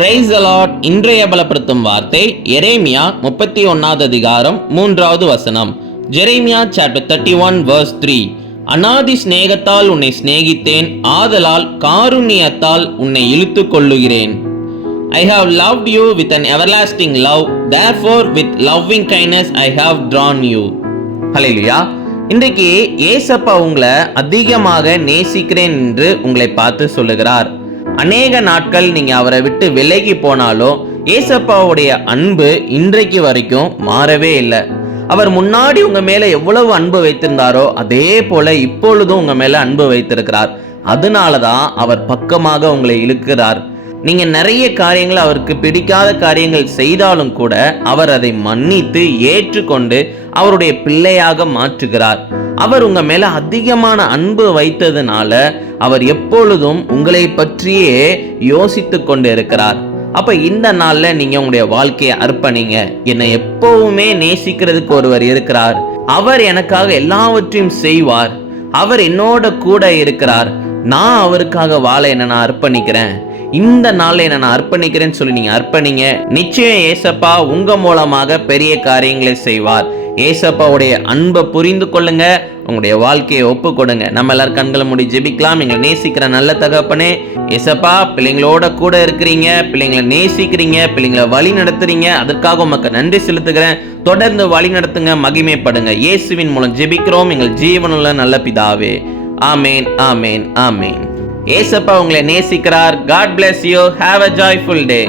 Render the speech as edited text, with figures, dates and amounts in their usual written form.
Praise the Lord. இன்றைய பலப்படுத்தும் வார்த்தை எரேமியா 31வது அதிகாரம் 3வது வசனம். Jeremiah chapter 31 verse 3. அநாதி சிநேகத்தால் உன்னை சிநேகித்தேன், ஆதலால் காருண்யத்தால் உன்னை இழுத்து கொள்ளுகிறேன். I have loved you with an everlasting love, therefore with loving kindness I have drawn you. ஹல்லேலூயா. இன்றைக்கு ஏசப்பா உங்களை அதிகமாக நேசிக்கிறேன் என்று உங்களை பார்த்து சொல்லுகிறார். அநேக நாட்கள் நீங்க அவரை விட்டு விலகி போனாலும் ஏசப்பாவுடைய அன்பு இன்றைக்கு வரைக்கும் மாறவே இல்லை. அவர் முன்னாடி உங்க மேல எவ்வளவு அன்பு வைத்திருந்தாரோ அதே போல இப்பொழுதும் உங்க மேல அன்பு வைத்திருக்கிறார். அதனாலதான் அவர் பக்கமாக உங்களை இழுக்கிறார். நீங்க நிறைய காரியங்கள் அவருக்கு பிடிக்காத காரியங்கள் செய்தாலும் கூட அவர் அதை மன்னித்து ஏற்றுக்கொண்டு அவருடைய பிள்ளையாக மாற்றுகிறார். அவர் உங்க மேல அதிகமான அன்பு வைத்ததுனால அவர் எப்பொழுதும் உங்களை பற்றியே யோசித்து கொண்டு இருக்கிறார். அப்ப இந்த நாள்ல நீங்க உங்களுடைய வாழ்க்கையை அர்ப்பணிங்க. என்னை எப்பவுமே நேசிக்கிறதுக்கு ஒருவர் இருக்கிறார். அவர் எனக்காக எல்லாவற்றையும் செய்வார். அவர் என்னோட கூட இருக்கிறார். நான் அவருக்காக வாழ என்ன நான் அர்ப்பணிக்கிறேன். இந்த நாள்ல என்ன நான் அர்ப்பணிக்கிறேன்னு சொல்லி நீங்க அர்ப்பணிங்க. நிச்சயம் ஏசப்பா உங்க மூலமாக பெரிய காரியங்களை செய்வார். ஏசப்பாவுடைய அன்பை புரிந்து கொள்ளுங்க. உங்களுடைய வாழ்க்கையை ஒப்பு கொடுங்க. நம்ம எல்லாரும் கண்களை மூடி ஜெபிக்கலாம். எங்களை நேசிக்கிற நல்ல தகப்பனே, ஏசப்பா பிள்ளைங்களோட கூட இருக்கிறீங்க, பிள்ளைங்களை நேசிக்கிறீங்க, பிள்ளைங்களை வழி நடத்துறீங்க. அதற்காக உமக்கு நன்றி செலுத்துகிறேன். தொடர்ந்து வழி நடத்துங்க, மகிமைப்படுங்க. இயேசுவின் மூலம் ஜெபிக்கிறோம் எங்கள் ஜீவனுள்ள நல்ல பிதாவே. ஆமேன், ஆமேன், ஆமேன். ஏசப்பா உங்களை நேசிக்கிறார். God bless you. Have a joyful day.